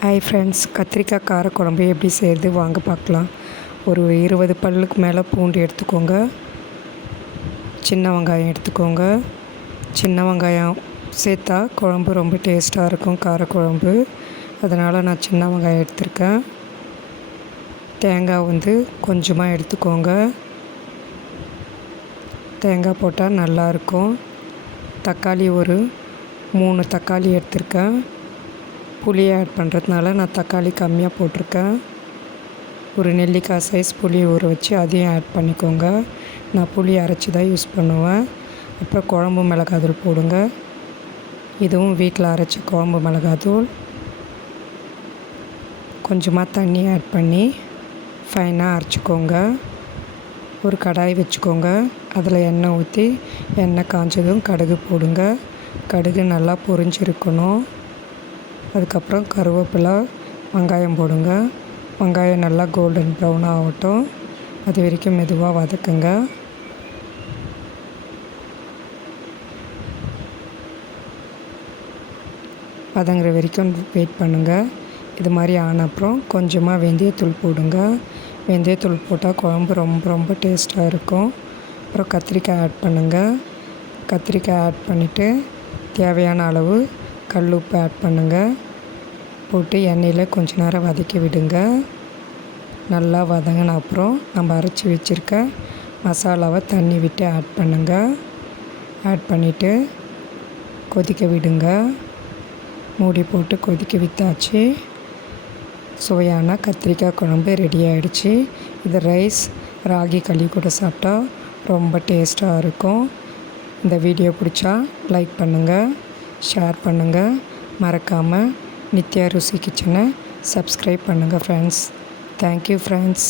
Hi friends கத்திரிக்காய் காரக்குழம்பு எப்படி செய்கிறது வாங்க பார்க்கலாம். ஒரு இருபது பல்லுக்கு மேலே பூண்டு எடுத்துக்கோங்க. சின்ன வெங்காயம் எடுத்துக்கோங்க. சின்ன வெங்காயம் சேர்த்தா குழம்பு ரொம்ப டேஸ்ட்டாக இருக்கும் காரக்குழம்பு அதனால் நான் சின்ன வெங்காயம் எடுத்திருக்கேன். தேங்காய் வந்து கொஞ்சமாக எடுத்துக்கோங்க. தேங்காய் போட்டால் நல்லாயிருக்கும் தக்காளி ஒரு மூணு தக்காளி எடுத்திருக்கேன். புளியை ஆட் பண்ணுறதுனால நான் தக்காளி கம்மியாக போட்டிருக்கேன். ஒரு நெல்லிக்காய் சைஸ் புளி ஊற வச்சு அதையும் ஆட் பண்ணிக்கோங்க. நான் புளி அரைச்சி தான் யூஸ் பண்ணுவேன். அப்புறம் குழம்பு மிளகாத்தூள் போடுங்க. இதுவும் வீட்டில் அரைச்ச குழம்பு மிளகாத்தூள். கொஞ்சமாக தண்ணி ஆட் பண்ணி ஃபைனாக அரைச்சிக்கோங்க. ஒரு கடாய் வச்சுக்கோங்க. அதில் எண்ணெய் ஊற்றி எண்ணெய் காஞ்சதும் கடுகு போடுங்க. கடுகு நல்லா பொரிஞ்சிருக்கணும். அதுக்கப்புறம் கருவேப்பிலை வெங்காயம் போடுங்க. வெங்காயம் நல்லா கோல்டன் ப்ரௌன் ஆகட்டும். அது வரைக்கும் மெதுவாக வதக்குங்க. வதங்குற வரைக்கும் வெயிட் பண்ணுங்கள் இது மாதிரி ஆன அப்புறம் கொஞ்சமாக வெந்தயத்தூள் போடுங்க. வெந்தயத்தூள் போட்டால் குழம்பு ரொம்ப ரொம்ப டேஸ்ட்டாக இருக்கும். அப்புறம் கத்திரிக்காய் ஆட் பண்ணுங்கள் கத்திரிக்காய் ஆட் பண்ணிவிட்டு தேவையான அளவு கல் உப்பு ஆட் பண்ணுங்கள் போட்டு எண்ணெயில் கொஞ்ச நேரம் வதக்கி விடுங்க. நல்லா வதங்கின அப்புறம் நம்ம அரைச்சி வச்சுருக்க மசாலாவை தண்ணி விட்டு ஆட் பண்ணுங்கள் ஆட் பண்ணிவிட்டு கொதிக்க விடுங்க. மூடி போட்டு கொதிக்க விற்றாச்சு சுவையான கத்திரிக்காய் குழம்பு ரெடி ஆகிடுச்சு இது ரைஸ் ராகி களி கூட சாப்பிட்டா ரொம்ப டேஸ்ட்டாக இருக்கும். இந்த வீடியோ பிடிச்சா லைக் பண்ணுங்கள் ஷேர் பண்ணுங்கள் மறக்காமல் நித்யா ருசி கிச்சனை சப்ஸ்கிரைப் பண்ணுங்கள் ஃப்ரெண்ட்ஸ் தேங்க்யூ ஃப்ரெண்ட்ஸ்